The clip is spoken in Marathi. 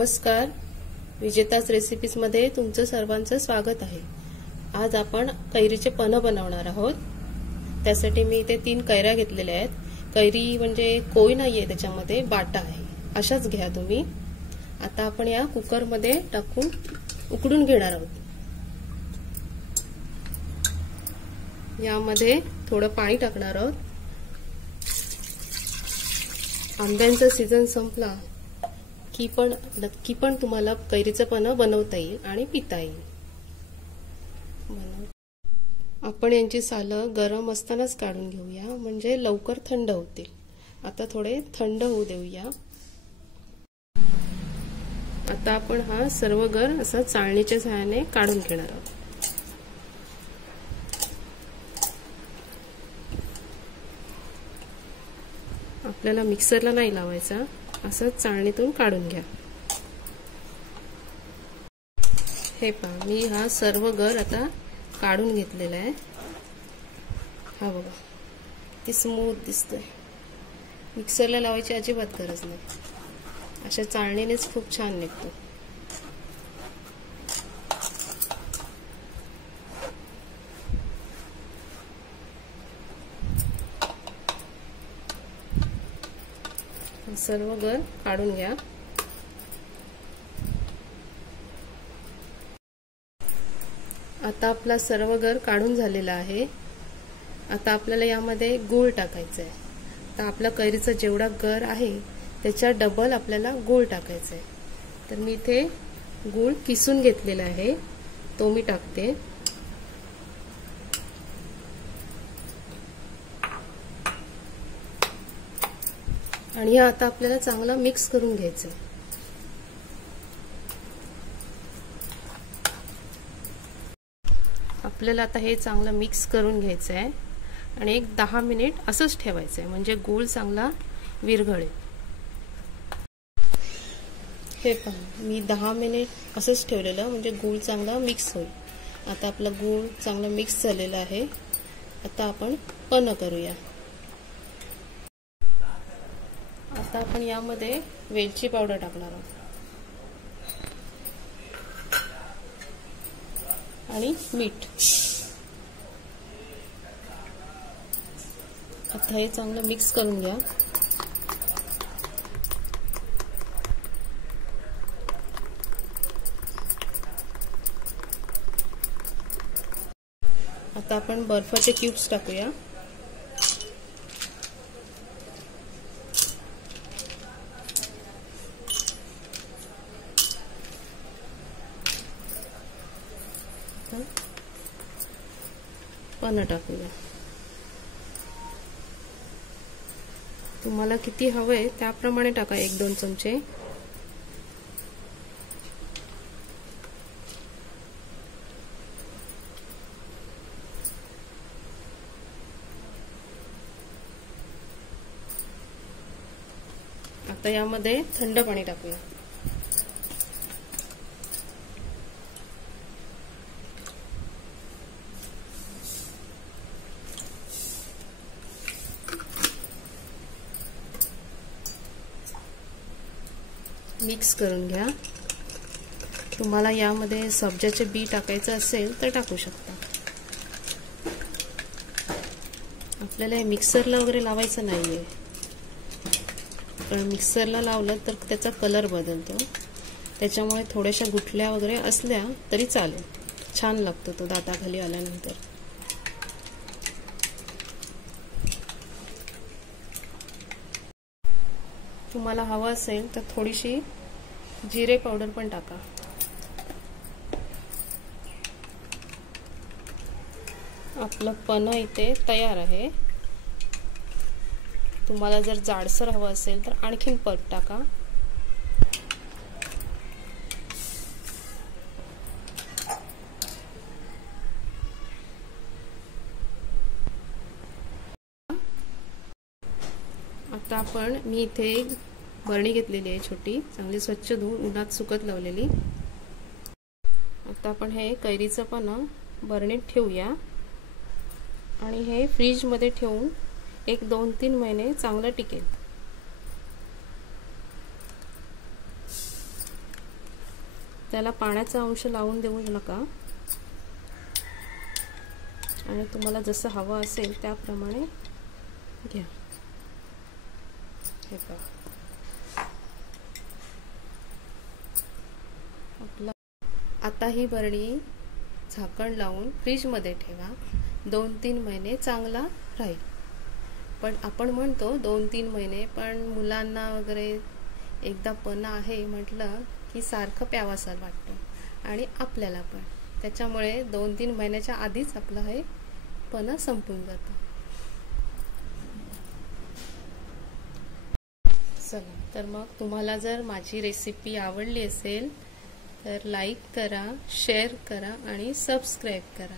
नमस्कार, विजेताच रेसिपीज मध्ये तुमचं सर्वांचं स्वागत आहे। आज आपण कैरीचे पन्ह बनवणार आहोत। त्यासाठी मी इथे 3 कैऱ्या घेतलेल्या आहेत। कैरी म्हणजे कोय नाहीये, त्याच्यामध्ये बाटा आहे, अशाच घ्या तुम्ही। आता आपण या कुकर मध्ये टाकून उकडून घेणार आहोत। यामध्ये थोडं पाणी टाकणार आहोत। आंब्यांचा सीजन संपला की पण तुम्हाला कैरीचं पन्ह बनवता येईल आणि पिता येईल। आपण यांची सालं गरम असतानाच काढून घेऊया, म्हणजे लवकर थंड होतील। आता थोडे थंड होऊ देऊया। आता आपण हा सर्व गर असा चाळणीच्या सहाय्याने काढून घेणार आहोत। आपल्याला मिक्सरला नाही लावायचा, असं चाळणीतून काढून घ्या। हे पहा, मी हा सर्व गर आता काढून घेतलेला आहे। हा बघा, किती स्मूथ दिसतोय। मिक्सरला लावायची अजिबात गरज नाही, अशा चाळणीनेच खूप छान निघतो। सर्व गर काढून घ्या। आता आपला सर्व गर काढून झालेला आहे। आता आपल्याला यामध्ये गूळ टाकायचा आहे। तर आपला कैरीचा जेवढा गर आहे त्याच्या डबल आपल्याला गूळ टाकायचा आहे। तर मी इथे गूळ किसून घेतलेला आहे, तो मी टाकते। आणि आता आपल्याला चांगला मिक्स करून घ्यायचं आहे। आपल्याला आता हे चांगलं मिक्स करून घ्यायचं आहे आणि एक 10 मिनिट असंच ठेवायचं आहे, म्हणजे गूळ चांगला विरघळेल। हे पहा, मी 10 मिनिट असंच ठेवलेलं, म्हणजे गूळ चांगला मिक्स होईल। आता आपला गूळ चांगला मिक्स झालेला आहे। आता आपण पन्ह करूया। आता आपण यामध्ये वेलची पावडर टाकणार आहोत आणि मीठ। आता हे चांगलं मिक्स करून घ्या। आता आपण बर्फाचे क्यूब्स टाकूया। पन्ह टाकूया। तुम्हाला किती हवंय त्याप्रमाणे टाका, 1-2 चमचे। आता यामध्ये थंड पाणी टाकूया। मिक्स करून घ्या। तुम्हाला यामध्ये सब्जाचे बी टाकायचं असेल तर टाकू शकता। आपल्याला हे मिक्सरला वगैरे लावायचं नाहीये, पण मिक्सरला लावलं तर त्याचा कलर बदलतो। त्याच्यामुळे थोड्याशा गुठल्या वगैरे असल्या तरी चालेल, छान लागतो तो दाताखाली आल्यानंतर। तुम्हाला हवं असेल तर थोडीशी जिरे पावडर पण टाका। आपलं पन्ह इथे तयार आहे। तुम्हाला जर जाडसर हवं असेल तर आणखीन पट टाका। आता मी इथे बरणी घेतलेली आहे छोटी, चांगली स्वच्छ धुवून उन्हात सुकत लावलेली। आता आपण हे कैरीचं पन्ह बरणीत ठेवूया आणि हे फ्रीज मध्ये ठेवून एक 2-3 महिने चांगलं टिकेल। त्याला पाण्याचा अंश लावून देऊ नका आणि तुम्हाला जसं हवं असेल त्याप्रमाणे घ्या। हे पहा आपला आता ही बरणी झाकण लावून फ्रीजमध्ये ठेवा, 2-3 महिने चांगला राहील। पण आपण म्हणतो 2-3 महिने, पण मुलांना वगैरे एकदा पन्हा आहे म्हटलं की सारखं प्यावासा वाटतं आणि आपल्याला पण, त्याच्यामुळे 2-3 महिन्याच्या आधीच आपलं हे पन्हा संपून जातं। चला, तर मग तुम्हाला जर माझी रेसिपी आवडली असेल तर लाईक करा, शेअर करा आणि सबस्क्राईब करा।